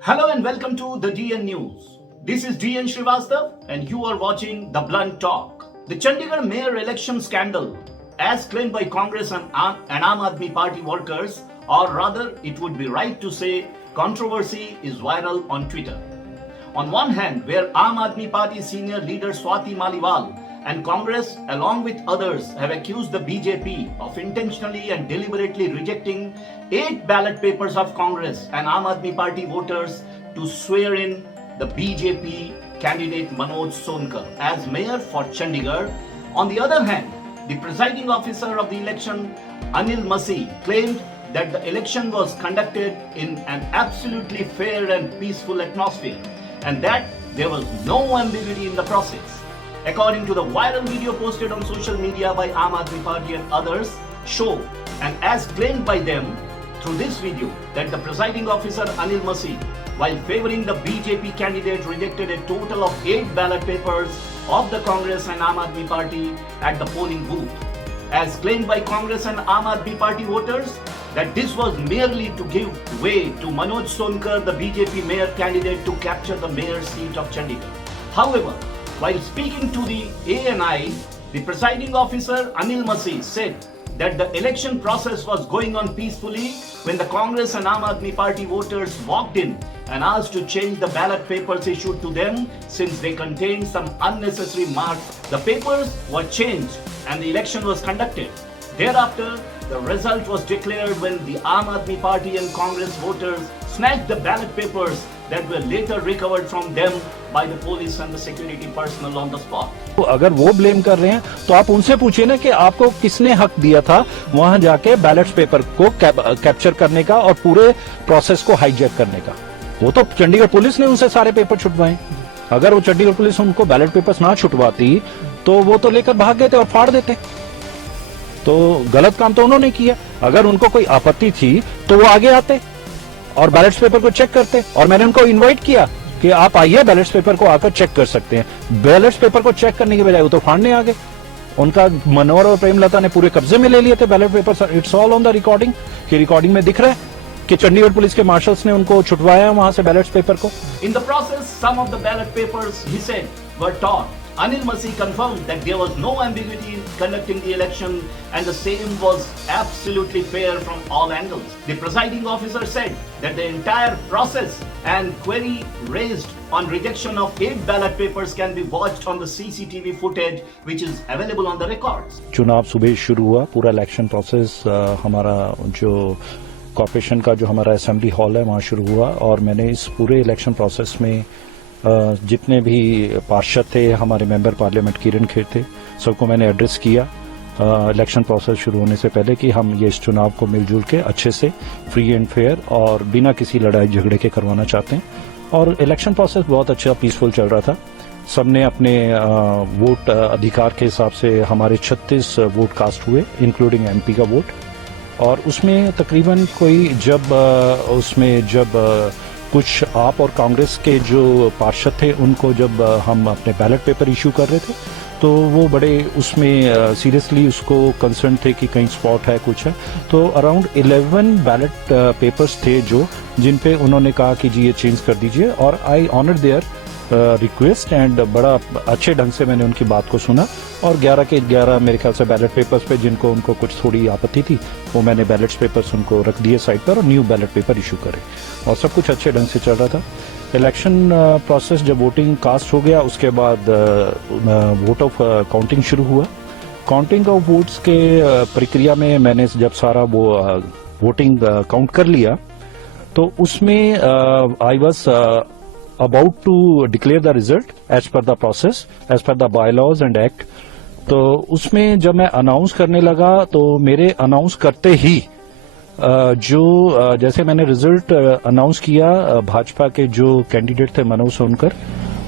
Hello and welcome to the DN News. This is DN Srivastava and you are watching The Blunt Talk. The Chandigarh mayor election scandal, as claimed by Congress and Aam Aadmi Party workers, or rather it would be right to say controversy, is viral on Twitter. On one hand, where Aam Aadmi Party senior leader Swati Maliwal and Congress, along with others, have accused the BJP of intentionally and deliberately rejecting 8 ballot papers of Congress and Aam Aadmi Party voters to swear in the BJP candidate Manoj Sonkar as mayor for Chandigarh. On the other hand, the presiding officer of the election, Anil Masi, claimed that the election was conducted in an absolutely fair and peaceful atmosphere and that there was no ambiguity in the process. According to the viral video posted on social media by Aam Aadmi Party and others, show, and as claimed by them through this video, that the presiding officer Anil Masi, while favouring the BJP candidate, rejected a total of 8 ballot papers of the Congress and Aam Aadmi Party at the polling booth. As claimed by Congress and Aam Aadmi Party voters, that this was merely to give way to Manoj Sonkar, the BJP mayor candidate, to capture the mayor's seat of Chandigarh. However, while speaking to the ANI, the presiding officer Anil Masi said that the election process was going on peacefully when the Congress and Aam Aadmi Party voters walked in and asked to change the ballot papers issued to them since they contained some unnecessary marks. The papers were changed and the election was conducted. Thereafter, the result was declared when the Aam Aadmi Party and Congress voters snatched the ballot papers that were later recovered from them by the police and the security personnel on the spot. तो अगर वो blame कर रहे हैं तो आप उनसे पूछिए ना कि आपको किसने हक दिया था वहां जाके बैलेट पेपर को कैप्चर करने का और पूरे प्रोसेस को हाईजैक करने का। वो तो चंडीगढ़ पुलिस ने उनसे सारे पेपर छुटवाए। अगर वो चंडीगढ़ पुलिस उनको बैलेट पेपर्स ना छुटवाती तो वो तो लेकर भाग गए थे और फाड़ देते। तो गलत काम तो उन्होंने किया। अगर उनको कोई आपत्ति थी तो वो आगे आते और बैलेट पेपर को चेक करते और मैंने उनको इनवाइट किया कि आप आइए बैलेट पेपर को आकर चेक कर सकते हैं। बैलेट पेपर को चेक करने की बजाय वो तो फाड़ने आ गए। उनका मनोहर और प्रेमलता ने पूरे कब्जे में ले लिए थे ballot paper. It's all on the recording कि रिकॉर्डिंग में दिख रहा है कि चंडीगढ़ पुलिस के मार्शल्स ने उनको छुटवाया वहां से बैलेट पेपर को। In the process, some of the ballot papers, he said, were torn. Anil Masi confirmed that there was no ambiguity in conducting the election and the same was absolutely fair from all angles. The presiding officer said that the entire process and query raised on rejection of 8 ballot papers can be watched on the CCTV footage which is available on the records. चुनाव सुबह शुरू हुआ, पूरा election process हमारा जो corporation का जो हमारा असेंबली हॉल है वहाँ शुरू हुआ और मैंने इस पूरे इलेक्शन प्रोसेस में जितने भी पार्षद थे, हमारे मेंबर पार्लियामेंट किरण खेर थे, सबको मैंने एड्रेस किया इलेक्शन प्रोसेस शुरू होने से पहले कि हम ये इस चुनाव को मिलजुल के अच्छे से फ्री एंड फेयर और बिना किसी लड़ाई झगड़े के करवाना चाहते हैं। और इलेक्शन प्रोसेस बहुत अच्छा पीसफुल चल रहा था। सबने अपने वोट अधिकार के हिसाब से हमारे 36 वोट कास्ट हुए इंक्लूडिंग एमपी का वोट और उसमें तकरीबन कोई जब कुछ आप और कांग्रेस के जो पार्षद थे उनको जब हम अपने बैलेट पेपर इशू कर रहे थे तो वो बड़े उसमें सीरियसली उसको कंसर्न थे कि कहीं स्पॉट है कुछ है। तो अराउंड 11 बैलेट पेपर्स थे जो जिन पे उन्होंने कहा कि जी ये चेंज कर दीजिए और I honour their request and बड़ा अच्छे ढंग से मैंने उनकी बात को सुना और 11 के 11 मेरे ख्याल से बैलेट पेपर्स पे जिनको उनको कुछ थोड़ी आपत्ति थी वो मैंने बैलेट पेपर्स उनको रख दिए साइड पर और न्यू बैलेट पेपर इशू करे और सब कुछ अच्छे ढंग से चल रहा था। इलेक्शन प्रोसेस जब वोटिंग कास्ट हो गया उसके बाद वोट ऑफ काउंटिंग शुरू हुआ। काउंटिंग ऑफ वोट्स के प्रक्रिया में मैंने जब सारा वो वोटिंग काउंट कर लिया तो उसमें I was about to declare the result as per the process, as per the bylaws and act. तो उसमें जब मैं अनाउंस करने लगा तो मेरे अनाउंस करते ही जो जैसे मैंने रिजल्ट अनाउंस किया भाजपा के जो कैंडिडेट थे मनोज सोनकर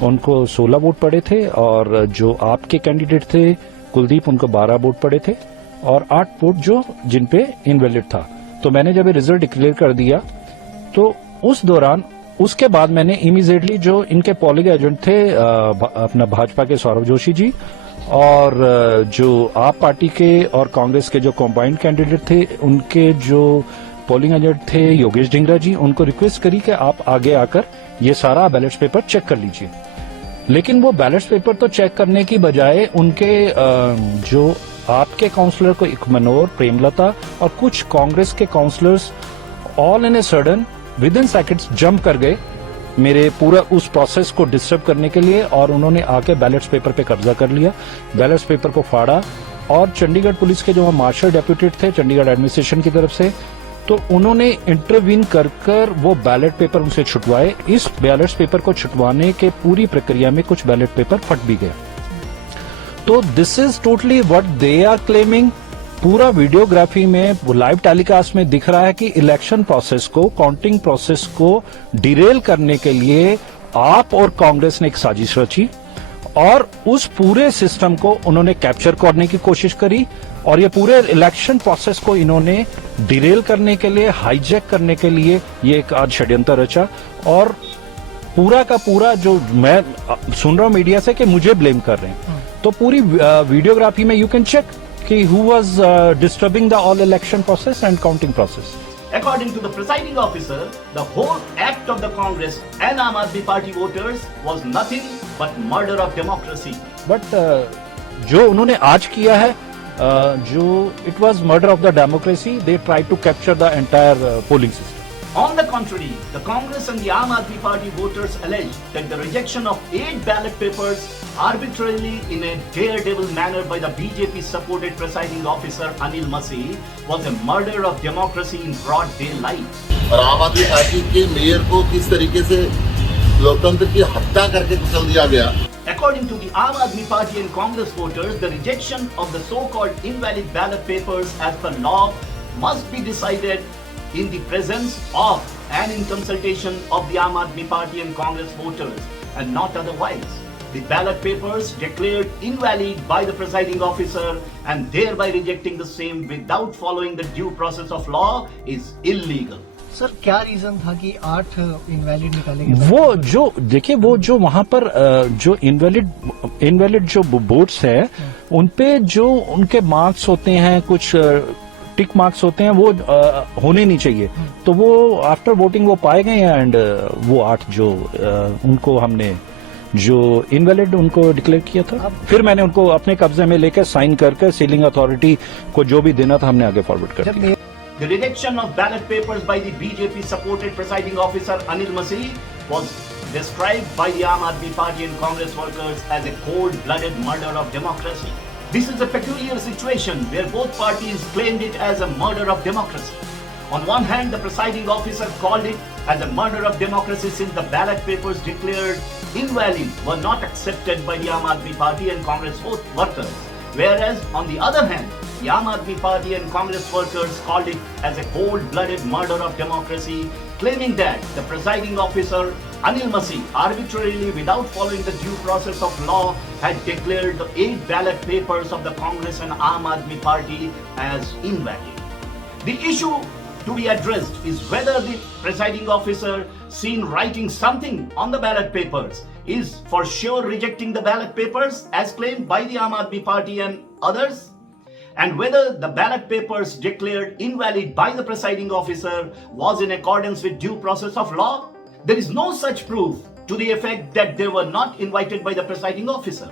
उनको 16 वोट पड़े थे और जो आपके कैंडिडेट थे कुलदीप उनको 12 वोट पड़े थे और 8 वोट जो जिन पे इनवैलिड था। तो मैंने जब रिजल्ट डिक्लेयर कर दिया तो उस दौरान उसके बाद मैंने इमीडिएटली जो इनके पोलिंग एजेंट थे अपना भाजपा के सौरभ जोशी जी और जो आप पार्टी के और कांग्रेस के जो कॉम्बाइंड कैंडिडेट थे उनके जो पोलिंग एजेंट थे योगेश ढिंगरा जी, उनको रिक्वेस्ट करी कि आप आगे आकर ये सारा बैलेट पेपर चेक कर लीजिए। लेकिन वो बैलेट पेपर तो चेक करने की बजाय उनके जो आपके काउंसलर को मनोहर, प्रेमलता और कुछ कांग्रेस के councillors all in a sudden within seconds jump कर गए मेरे पूरा उस प्रोसेस को डिस्टर्ब करने के लिए, और उन्होंने आके बैलेट पेपर पे कब्जा कर लिया, बैलेट पेपर को फाड़ा। और चंडीगढ़ पुलिस के जो मार्शल डेप्यूटेड थे चंडीगढ़ एडमिनिस्ट्रेशन की तरफ से, तो उन्होंने इंटरवीन कर वो बैलेट पेपर उनसे छुटवाए। इस बैलेट पेपर को छुटवाने के पूरी प्रक्रिया में कुछ बैलेट पेपर फट भी गया। तो this is totally what they are claiming. पूरा वीडियोग्राफी में लाइव टेलीकास्ट में दिख रहा है कि इलेक्शन प्रोसेस को, काउंटिंग प्रोसेस को डिरेल करने के लिए आप और कांग्रेस ने एक साजिश रची और उस पूरे सिस्टम को उन्होंने कैप्चर करने की कोशिश करी, और ये पूरे इलेक्शन प्रोसेस को इन्होंने डिरेल करने के लिए, हाईजैक करने के लिए ये एक आज षड्यंत्र रचा। और पूरा का पूरा जो मैं सुन रहा हूं मीडिया से कि मुझे ब्लेम कर रहे हैं, तो पूरी वीडियोग्राफी में यू कैन चेक कि who was disturbing the all election process and counting process. According to the presiding officer, the whole act of the Congress and Aam Aadmi Party voters was nothing but murder of democracy. But जो उन्होंने आज किया है, जो it was murder of the democracy, they tried to capture the entire polling system. On the contrary, the Congress and the Aam Aadmi Party voters alleged that the rejection of 8 ballot papers arbitrarily in a daredevil manner by the BJP-supported presiding officer Anil Masih was a murder of democracy in broad daylight. और आम आदमी party के mayor को किस तरीके से लोकतंत्र की हत्या करके कुचल दिया गया। According to the Aam Aadmi Party and Congress voters, the rejection of the so-called invalid ballot papers as per law must be decided in the presence of and in consultation of the Aam Aadmi Party and Congress voters and not otherwise. The ballot papers declared invalid by the presiding officer and thereby rejecting the same without following the due process of law is illegal. Sir क्या reason था कि 8 invalid निकाले गए? वो जो देखिए, वो जो वहां पर जो इनवैलिड जो वोट्स है, उनपे जो उनके मार्क्स होते हैं, कुछ टिक मार्क्स होते हैं, वो होने नहीं चाहिए। तो वो आफ्टर वोटिंग वो पाए गए हैं, एंड वो 8 जो उनको हमने जो इनवैलिड उनको डिक्लेयर किया था, फिर मैंने उनको अपने कब्जे में लेकर साइन करके सीलिंग अथॉरिटी को जो भी देना था हमने आगे फॉरवर्ड कर दिया। The rejection of ballot papers by the BJP-supported presiding officer Anil Masih was described by the Aam Aadmi Party and Congress workers as a cold-blooded murder of democracy. This is a peculiar situation where both parties claimed it as a murder of democracy. On one hand, the presiding officer called it as a murder of democracy since the ballot papers declared invalid were not accepted by the Aam Aadmi Party and Congress workers. Whereas, on the other hand, the Aam Aadmi Party and Congress workers called it as a cold-blooded murder of democracy, claiming that the presiding officer Anil Masih arbitrarily, without following the due process of law, had declared the 8 ballot papers of the Congress and Aam Aadmi Party as invalid. The issue to be addressed is whether the presiding officer seen writing something on the ballot papers is for sure rejecting the ballot papers as claimed by the Aam Aadmi Party and others, and whether the ballot papers declared invalid by the presiding officer was in accordance with due process of law. There is no such proof to the effect that they were not invited by the presiding officer.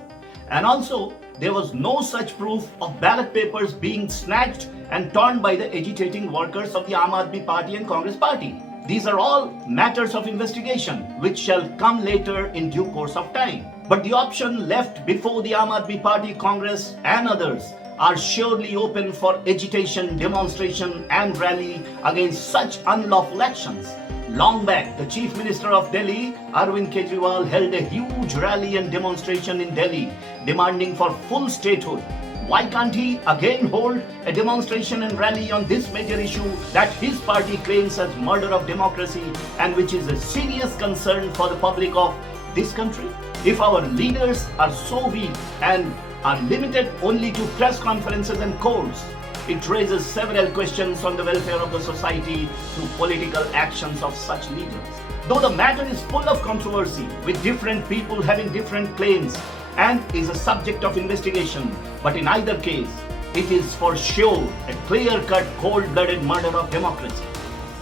And also, there was no such proof of ballot papers being snatched and torn by the agitating workers of the Aam Aadmi Party and Congress Party. These are all matters of investigation which shall come later in due course of time. But the option left before the Aam Aadmi Party, Congress and others are surely open for agitation, demonstration and rally against such unlawful actions. Long back, the Chief Minister of Delhi, Arvind Kejriwal, held a huge rally and demonstration in Delhi demanding for full statehood. Why can't he again hold a demonstration and rally on this major issue that his party claims as murder of democracy and which is a serious concern for the public of this country? If our leaders are so weak and are limited only to press conferences and courts, it raises several questions on the welfare of the society through political actions of such leaders. Though the matter is full of controversy, with different people having different claims and is a subject of investigation, but in either case, it is for sure a clear-cut, cold-blooded murder of democracy.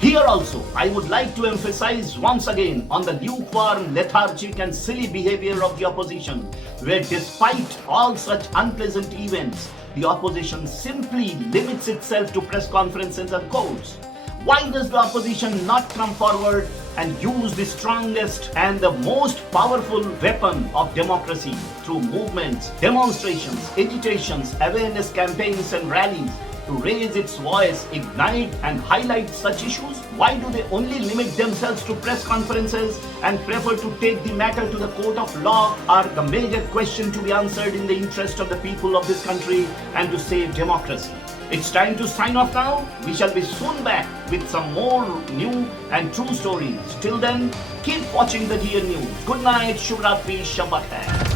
Here also, I would like to emphasize once again on the lukewarm, lethargic and silly behavior of the opposition, where despite all such unpleasant events, the opposition simply limits itself to press conferences and courts. Why does the opposition not come forward and use the strongest and the most powerful weapon of democracy through movements, demonstrations, agitations, awareness campaigns and rallies to raise its voice, ignite and highlight such issues? Why do they only limit themselves to press conferences and prefer to take the matter to the court of law, are the major question to be answered in the interest of the people of this country and to save democracy. It's time to sign off now. We shall be soon back with some more new and true stories. Till then, keep watching the DN News. Good night, Shivratri, Shabbat hai.